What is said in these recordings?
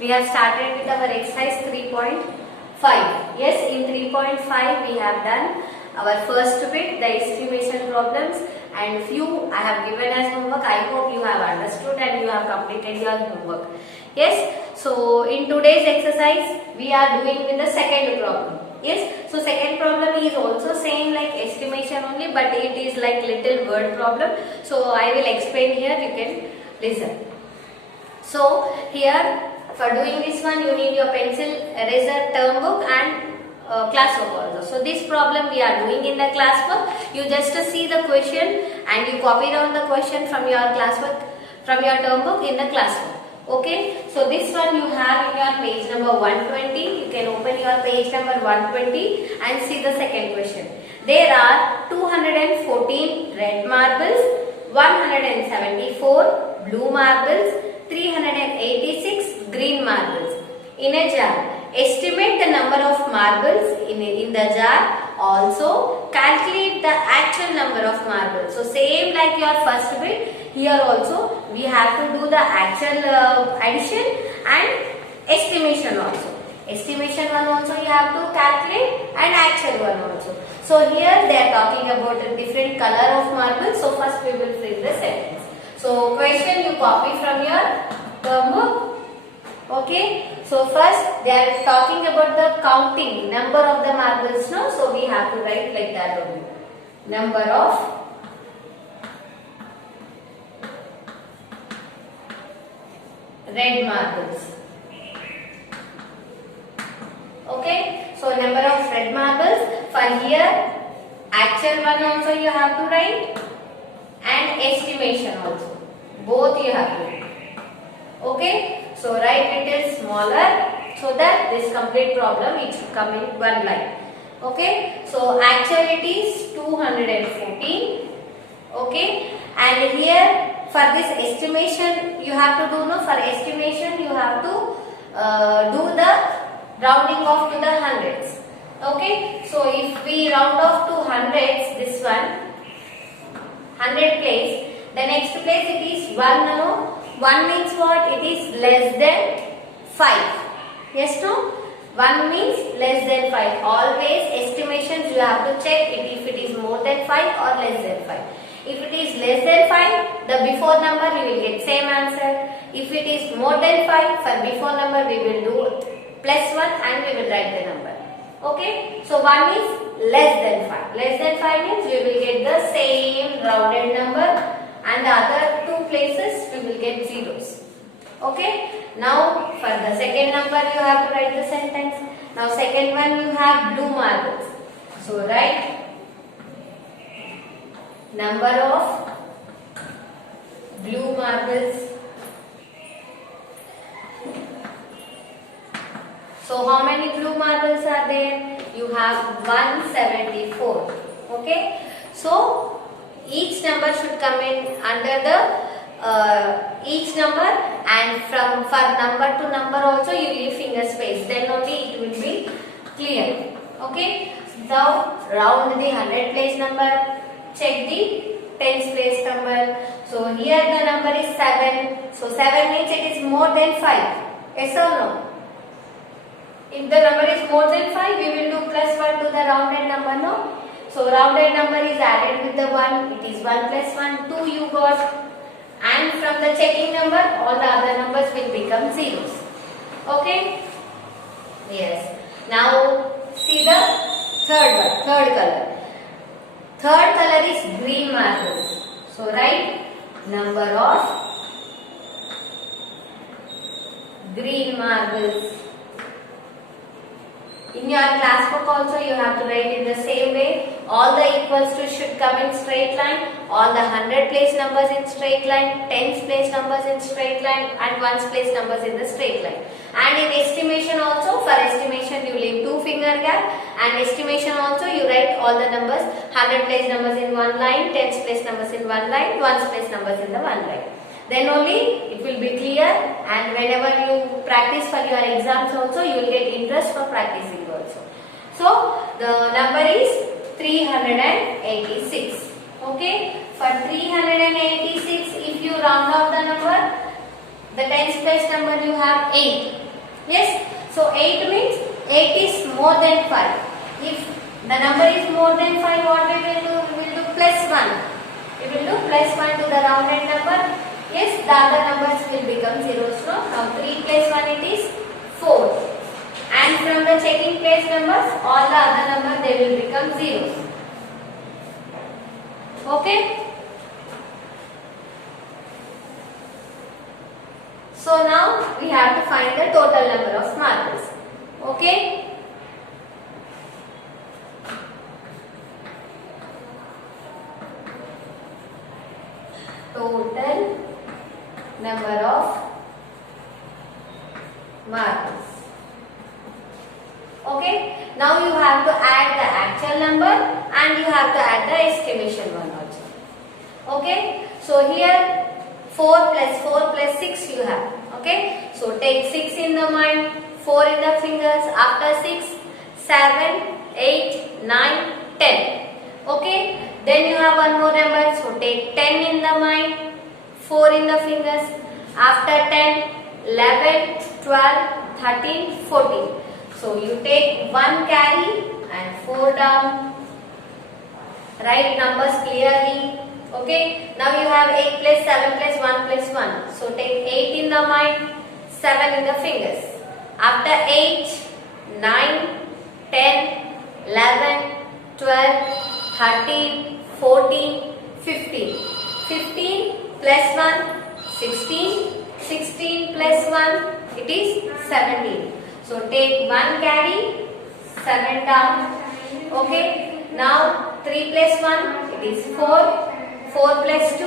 we have started with our exercise 3.5. Yes, in 3.5 we have done our first bit, the estimation problems, and few I have given as homework. I hope you have understood and you have completed your homework. Yes, so in today's exercise we are doing with the second problem. Yes, so second problem is also same like estimation only, but it is like little word problem. So I will explain here, you can listen. So here for doing this one you need your pencil, eraser, term book and classwork also. So this problem we are doing in the classwork. You just see the question and you copy down the question from your classwork, from your term book in the classwork. Okay, so this one you have in your page number 120. You can open your page number 120 and see the second question. There are 214 red marbles, 174 blue marbles, 386 green marbles in a jar. Estimate the number of marbles in the jar. Also calculate the actual number of marbles. So same like your first bit, here also we have to do the actual addition and estimation also. Estimation one also you have to calculate and actual one also. So here they are talking about a different color of marbles. So first we will fill the sentence. So question you copy from your term book. Okay, so first they are talking about the counting number of the marbles now, so we have to write like that only. Number of red marbles. Okay, so number of red marbles. For here actual one also you have to write and estimation also. Both you have to write. Okay. So write little smaller so that this complete problem it should come in one line. Okay. So actual it is 214. Okay. And here for this estimation you have to do no. For estimation you have to do the rounding off to the hundreds. Okay. So if we round off to hundreds, this one 100 place, the next place it is 1 no. 1 means what? It is less than 5. Yes, no? 1 means less than 5. Always estimations you have to check it if it is more than 5 or less than 5. If it is less than 5, the before number you will get same answer. If it is more than 5, for before number we will do plus 1 and we will write the number. Okay? So 1 is less than 5. Less than 5 means we will get the same rounded number. And the other two places we will get zeros. Okay. Now for the second number you have to write the sentence. Now second one you have blue marbles. So write number of blue marbles. So how many blue marbles are there? You have 174. Okay. So each number should come in under the each number, and from for number to number also you leave finger space, then only it will be clear. Okay. Now round the 100 place number, check the tens place number. So here the number is 7. So 7 means it is more than 5. Yes or no? If the number is more than 5, we will do plus 1 to the rounded number, no? So rounded number is added with the 1, it is 1 plus 1, 2 you got, and from the checking number all the other numbers will become zeros. Okay? Yes. Now see the third color. Third color is green marbles. So write number of green marbles. In your class book also you have to write in the same way. All the equals to should come in straight line. All the 100 place numbers in straight line. Tens place numbers in straight line. And ones place numbers in the straight line. And in estimation also, for estimation you leave 2 finger gap. And estimation also you write all the numbers. 100 place numbers in one line. Tens place numbers in one line. Ones place numbers in the one line. Then only it will be clear, and whenever you practice for your exams also you will get interest for practicing also. So the number is 386. Okay. For 386 if you round off the number, The tens place number you have 8. Yes. So 8 means 8 is more than 5. If the number is more than 5, what we will do? We will do plus 1. We will do plus 1 to the rounded number. Yes, the other numbers will become zeros. So now 3 plus 1 it is 4. And from the checking place numbers, all the other numbers they will become zeros. Okay. So now we have to find the total number of marbles. Okay. Total number of marbles. Okay. Now you have to add the actual number and you have to add the estimation one also. Okay. So here 4 plus 6 you have. Okay. So take 6 in the mind, 4 in the fingers. After 6, 7, 8, 9, 10. Okay. Then you have one more number. So take 10 in the mind, 4 in the fingers. After 10, 11, 12, 13, 14. So you take 1 carry and 4 down. Write numbers clearly. Okay. Now you have 8 plus 7 plus 1 plus 1. So take 8 in the mind, 7 in the fingers. After 8, 9, 10, 11, 12, 13, 14, 15. 15 plus 1, 16. 16 plus 1, it is 17. So take 1 carry, 7 down. Okay. Now 3 plus 1, it is 4. 4 plus 2,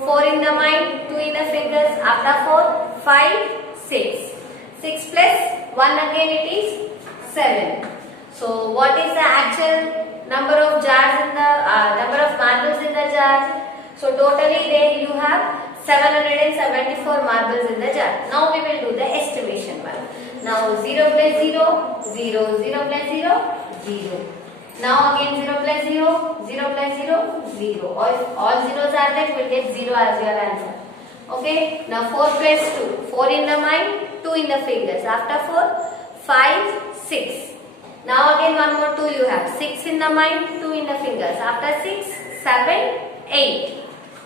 4 in the mind, 2 in the fingers. After 4, 5, 6. 6 plus 1 again it is 7. So what is the actual number of jars in the number of marbles in the jar? So totally there you have 774 marbles in the jar. Now we will do the estimation one. Now 0 plus 0, 0, 0 plus 0, 0. Now again 0 plus 0, 0 plus 0, 0. All zeros are there, we will get 0 as your answer. Okay. Now 4 plus 2, 4 in the mind, 2 in the fingers. After 4, 5, 6. Now again one more 2 you have. 6 in the mind, 2 in the fingers. After 6, 7, 8.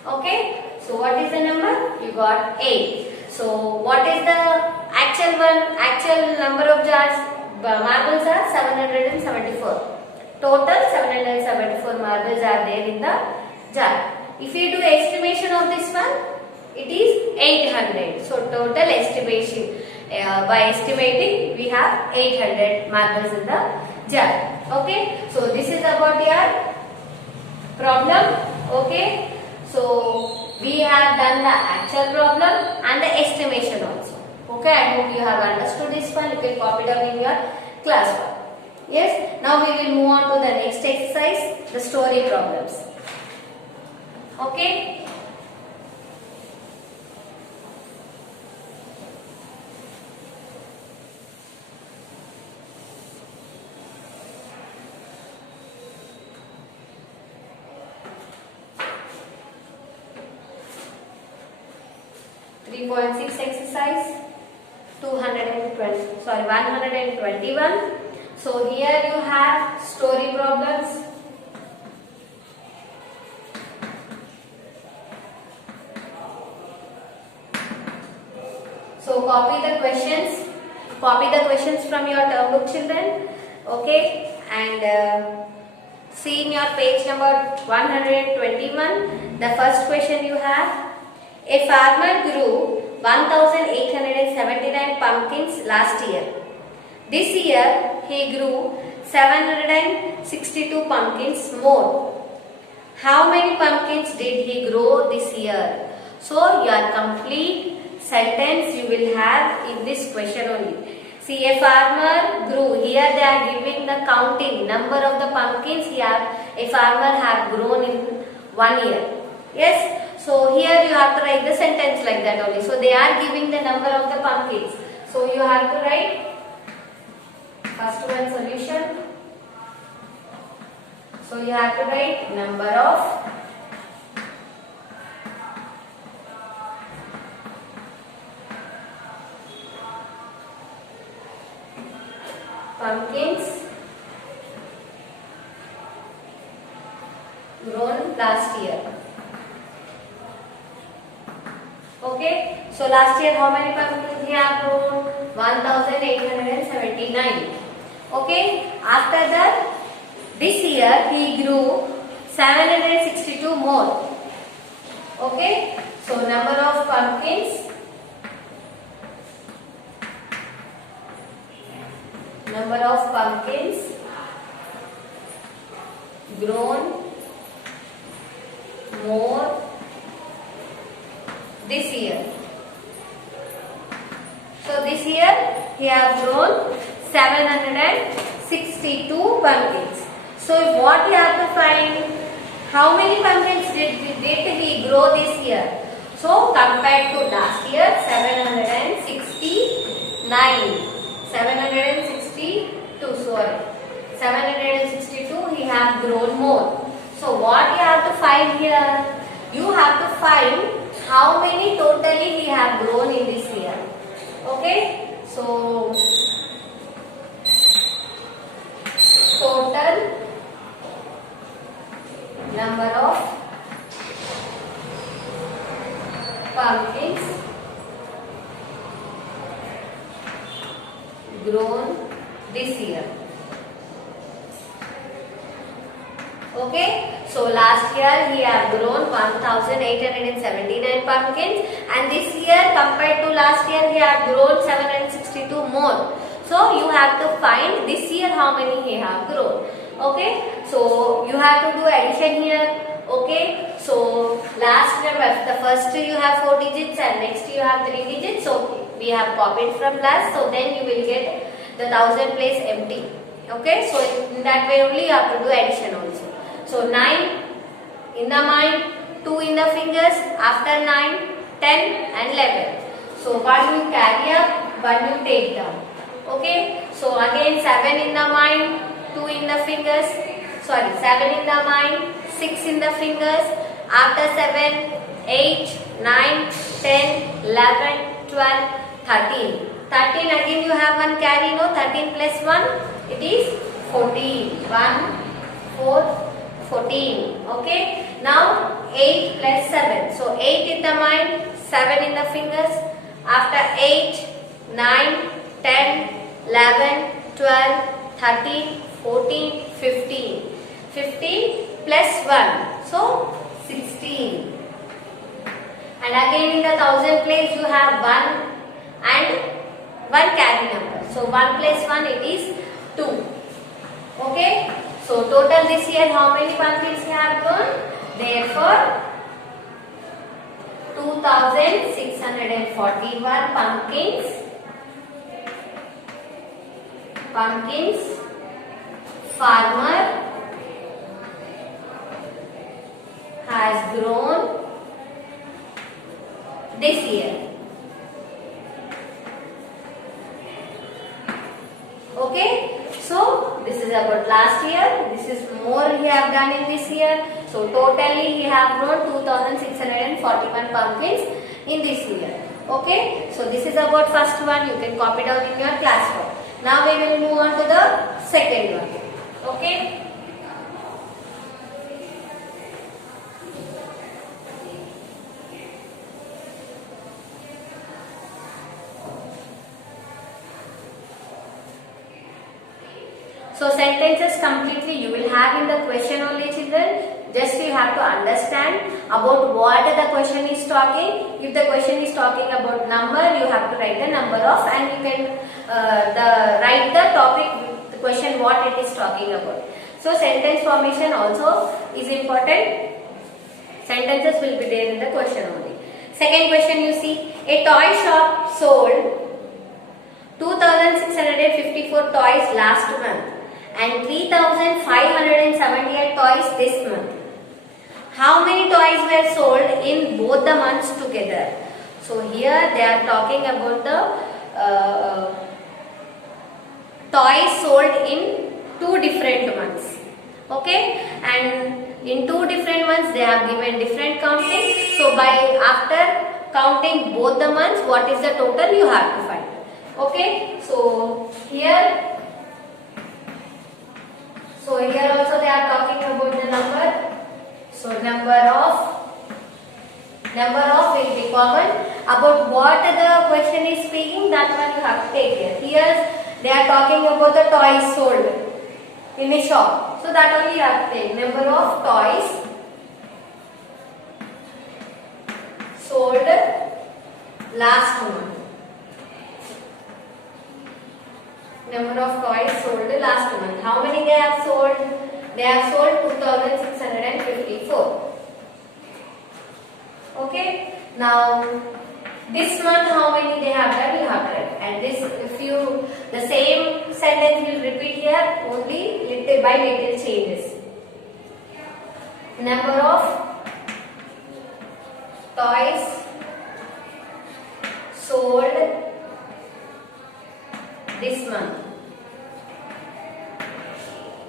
Okay. So what is the number? You got 8. So what is the actual one? Actual number of jars, marbles are 774. Total 774 marbles are there in the jar. If you do estimation of this one, it is 800. So total estimation, by estimating we have 800 marbles in the jar. Okay. So this is about your problem. Okay. So we have done the actual problem and the estimation also. Okay. I hope you have understood this one. You can copy down in your class work. Yes, now we will move on to the next exercise, the story problems. Okay. .6 exercise 121. So here you have story problems. So copy the questions. Copy the questions from your term book, children. Okay, and see in your page number 121. The first question you have: a farmer grew 1,879 pumpkins last year. This year he grew 762 pumpkins more. How many pumpkins did he grow this year? So your complete sentence you will have in this question only. See, a farmer grew. Here they are giving the counting number of the pumpkins here a farmer have grown in 1 year. Yes. So here you have to write the sentence like that only. So they are giving the number of the pumpkins. So you have to write first one solution. So you have to write number of pumpkins grown last year. Okay, so last year how many pumpkins he have grown? 1879. Okay, after that this year he grew 762 more. Okay, so number of pumpkins grown more this year. So this year he have grown 762 pumpkins. So what you have to find? How many pumpkins did he grow this year? So compared to last year, 762 he have grown more. So what you have to find here? You have to find how many totally he have grown in this year. Okay, so total number of pumpkins grown this year. Okay, so last year he have grown 1879 pumpkins, and this year compared to last year he have grown 762 more. So you have to find this year how many he have grown. Okay, so you have to do addition here. Okay, so last number, the first you have 4 digits and next you have 3 digits. So we have copied from last, so then you will get the 1000 place empty. Okay, so in that way only you have to do addition also. So 9 in the mind, 2 in the fingers, after 9, 10 and 11. So 1 you carry up, 1 you take down. Okay, so again 7 in the mind, 2 in the fingers, 7 in the mind, 6 in the fingers, after 7, 8, 9, 10, 11, 12, 13. 13 again you have one carry, no? 13 plus 1, it is 14. 1, 4, 14. Okay, now 8 plus 7. So 8 in the mind, 7 in the fingers, after 8, 9, 10, 11, 12, 13, 14, 15. 15 plus 1, so 16. And again in the 1000 place you have 1 and 1 carry number. So 1 plus 1 it is 2. Okay, so total this year how many pumpkins you have grown? Therefore 2641 pumpkins farmer has grown this year. Okay, so this is about last year. This is more he have done in this year. So totally he have grown 2641 pumpkins in this year. Okay, so this is about first one. You can copy down in your classwork. Now we will move on to the second one. Okay. So sentences completely you will have in the question only, children. Just you have to understand about what the question is talking. If the question is talking about number, you have to write the number of, and you can write the topic, the question what it is talking about. So sentence formation also is important. Sentences will be there in the question only. Second question you see, a toy shop sold 2654 toys last month and 3578 toys this month. How many toys were sold in both the months together? So here they are talking about the toys sold in 2 different months. Okay, and in 2 different months they have given different counting. So by after counting both the months, what is the total you have to find. Okay, so here So number of will be common. About what the question is speaking, that one you have to take care. Here they are talking about the toys sold in a shop. So that only you have to take. Number of toys sold last month. Number of toys sold last month. How many they have sold? They have sold 2654. Okay. Now this month how many they have done? You have done. And this, if you the same sentence will repeat here, only little by little changes. Number of toys sold this month.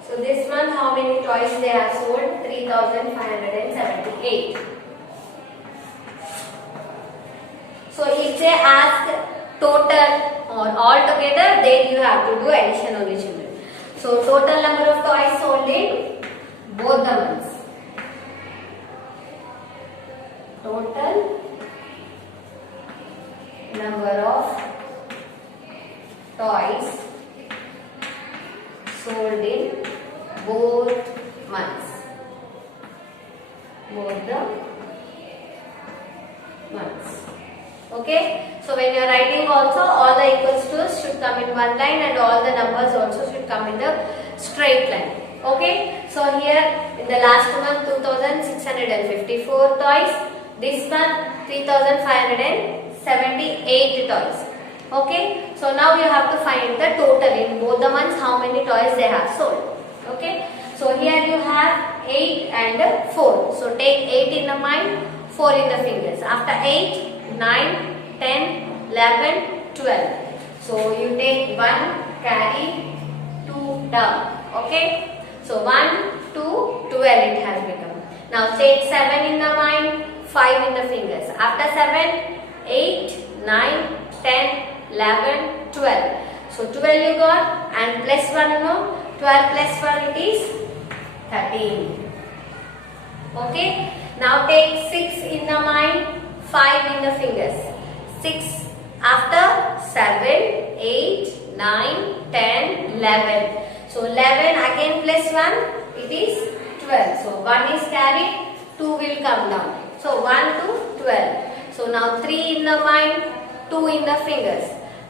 So this month how many toys they have sold? 3578. So if they ask total or all together, then you have to do addition only, children. So total number of toys sold in both the months. Total number of toys sold in both months. Both the months. Okay. So when you are writing also, all the equals to should come in one line and all the numbers also should come in the straight line. Okay. So here in the last month 2654 toys. This month 3578 toys. Okay. So now you have to find the total in both the months how many toys they have sold. Okay. So here you have 8 and 4. So take 8 in the mind, 4 in the fingers. After 8, 9, 10, 11, 12. So you take 1, carry 2 down. Okay. So 1, 2, 12 it has become. Now take 7 in the mind, 5 in the fingers. After 7, 8, 9, 10, 11, 12. So 12 you got and plus 1 you know. 12 plus 1 it is 13. Okay. Now take 6 in the mind, 5 in the fingers. 6 after 7, 8, 9, 10, 11. So 11 again plus 1 it is 12. So 1 is carried, 2 will come down. So 1 to 12. So now 3 in the mind, 2 in the fingers.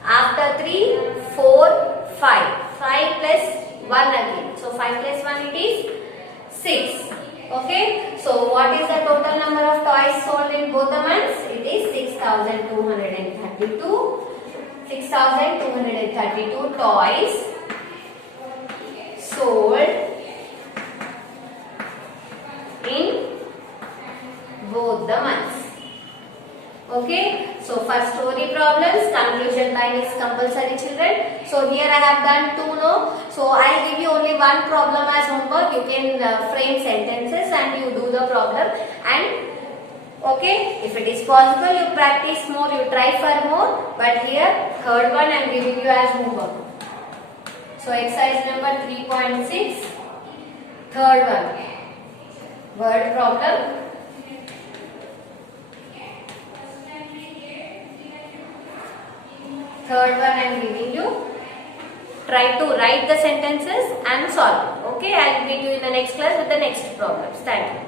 After 3, 4, 5. 5 plus 1 again. So 5 plus 1 it is 6. Okay. So what is the total number of toys sold in both the months? It is 6232. 6232 toys sold in both the months. Okay. So for story problems, conclusion line is compulsory, children. So here I have done 2 no. So I will give you only one problem as homework. You can frame sentences and you do the problem. And okay, if it is possible, you practice more, you try for more. But here, third one I am giving you as homework. So exercise number 3.6, third one, word problem. Third one I am giving you. Try to write the sentences and solve. Okay, I will meet you in the next class with the next problems. Thank you.